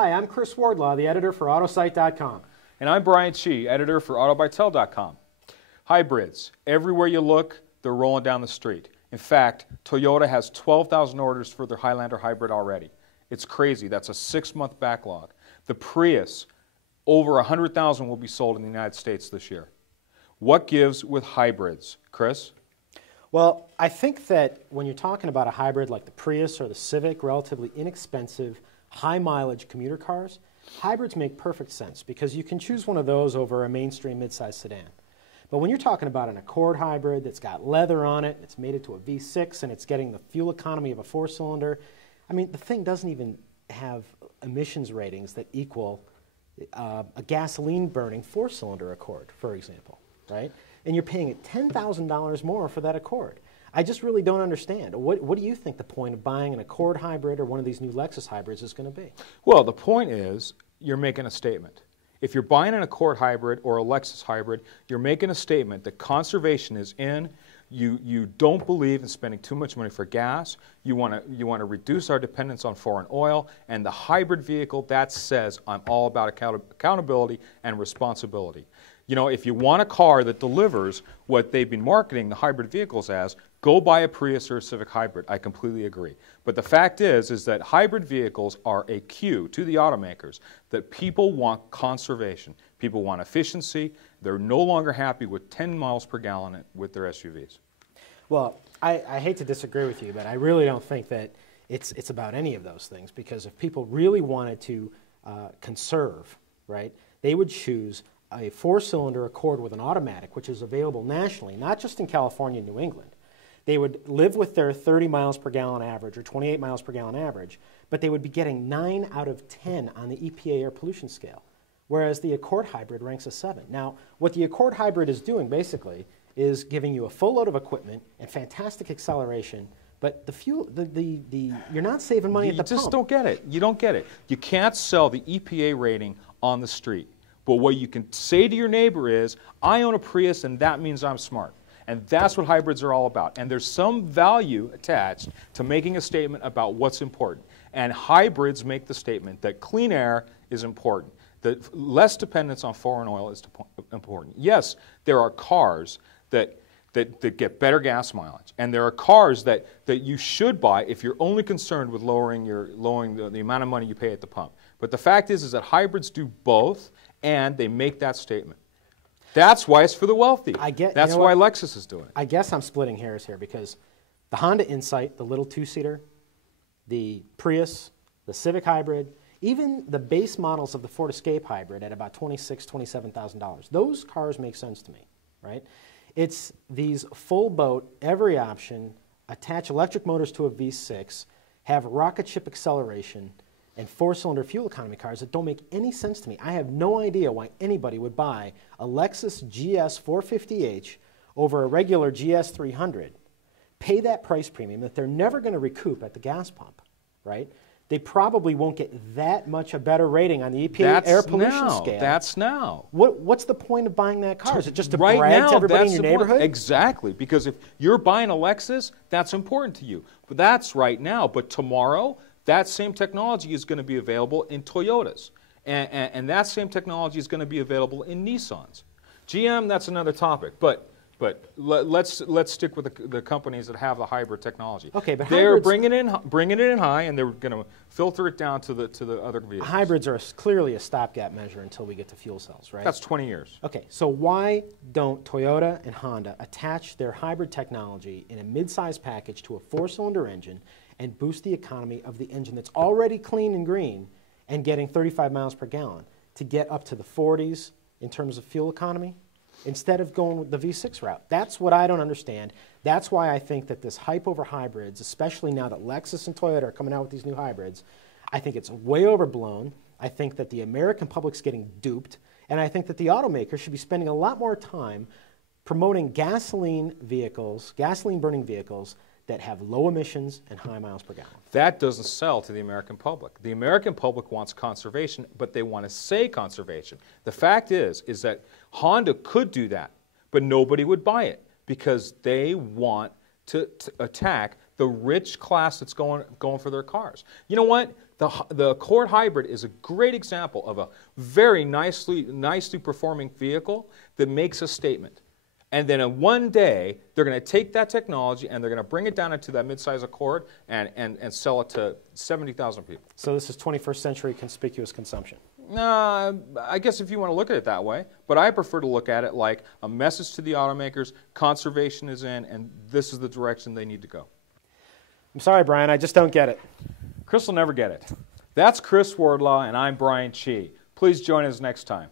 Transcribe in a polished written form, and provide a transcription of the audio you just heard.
Hi, I'm Chris Wardlaw, the editor for Autosite.com. And I'm Brian Chee, editor for AutoByTel.com. Hybrids. Everywhere you look, they're rolling down the street. In fact, Toyota has 12,000 orders for their Highlander hybrid already. It's crazy. That's a 6-month backlog. The Prius, over 100,000 will be sold in the United States this year. What gives with hybrids? Chris? Well, I think that when you're talking about a hybrid like the Prius or the Civic, relatively inexpensive, high-mileage commuter cars, hybrids make perfect sense because you can choose one of those over a mainstream midsize sedan. But when you're talking about an Accord hybrid that's got leather on it, it's made it to a V6, and it's getting the fuel economy of a 4-cylinder, I mean, the thing doesn't even have emissions ratings that equal a gasoline-burning 4-cylinder Accord, for example, right? And you're paying $10,000 more for that Accord. I just really don't understand. What do you think the point of buying an Accord hybrid or one of these new Lexus hybrids is going to be? Well, the point is you're making a statement. If you're buying an Accord hybrid or a Lexus hybrid, you're making a statement that conservation is in. You don't believe in spending too much money for gas. You want to reduce our dependence on foreign oil. And the hybrid vehicle, that says I'm all about accountability and responsibility. You know, if you want a car that delivers what they've been marketing the hybrid vehicles as, go buy a Prius or a Civic hybrid. I completely agree. But the fact is that hybrid vehicles are a cue to the automakers that people want conservation. People want efficiency. They're no longer happy with 10 miles per gallon with their SUVs. Well, I hate to disagree with you, but I really don't think that it's about any of those things, because if people really wanted to conserve, right, they would choose a 4-cylinder Accord with an automatic, which is available nationally, not just in California and New England. They would live with their 30 miles per gallon average or 28 miles per gallon average, but they would be getting 9 out of 10 on the EPA air pollution scale, whereas the Accord hybrid ranks a 7. Now, what the Accord hybrid is doing basically is giving you a full load of equipment and fantastic acceleration, but the fuel, you're not saving money at the pump. You just don't get it. You don't get it. You can't sell the EPA rating on the street. But what you can say to your neighbor is, I own a Prius and that means I'm smart. And that's what hybrids are all about. And there's some value attached to making a statement about what's important. And hybrids make the statement that clean air is important, that less dependence on foreign oil is important. Yes, there are cars that get better gas mileage. And there are cars that you should buy if you're only concerned with lowering the amount of money you pay at the pump. But the fact is that hybrids do both, and they make that statement. That's why it's for the wealthy. That's why Lexus is doing it. I guess I'm splitting hairs here, because the Honda Insight, the little 2-seater, the Prius, the Civic hybrid, even the base models of the Ford Escape hybrid at about $26,000, $27,000, those cars make sense to me, right? It's these full boat, every option, attach electric motors to a V6, have rocket ship acceleration, and 4-cylinder fuel economy cars that don't make any sense to me. I have no idea why anybody would buy a Lexus GS 450h over a regular GS 300, pay that price premium that they're never going to recoup at the gas pump, right? They probably won't get that much a better rating on the EPA air pollution scale. That's now. What's the point of buying that car? Is it just to brag to everybody in your neighborhood? Exactly, because if you're buying a Lexus, that's important to you. But that's right now. But tomorrow, that same technology is going to be available in Toyotas. And that same technology is going to be available in Nissans. GM, that's another topic. But let's stick with the companies that have the hybrid technology. Okay, but they're bringing it in high, and they're going to filter it down to the other vehicles. Hybrids are clearly a stopgap measure until we get to fuel cells, right? That's 20 years. Okay, so why don't Toyota and Honda attach their hybrid technology in a mid-size package to a 4-cylinder engine and boost the economy of the engine that's already clean and green and getting 35 miles per gallon to get up to the 40s in terms of fuel economy, instead of going with the V6 route? That's what I don't understand. That's why I think that this hype over hybrids, especially now that Lexus and Toyota are coming out with these new hybrids, I think it's way overblown. I think that the American public's getting duped, and I think that the automakers should be spending a lot more time promoting gasoline vehicles, gasoline-burning vehicles, that have low emissions and high miles per gallon. That doesn't sell to the American public. The American public wants conservation, but they want to say conservation. The fact is that Honda could do that, but nobody would buy it because they want to attack the rich class that's going for their cars. You know what? The Accord Hybrid is a great example of a very nicely performing vehicle that makes a statement. And then in one day, they're going to take that technology and they're going to bring it down into that midsize Accord and sell it to 70,000 people. So this is 21st century conspicuous consumption. I guess if you want to look at it that way, but I prefer to look at it like a message to the automakers, conservation is in, and this is the direction they need to go. I'm sorry, Brian, I just don't get it. Chris will never get it. That's Chris Wardlaw, and I'm Brian Chee. Please join us next time.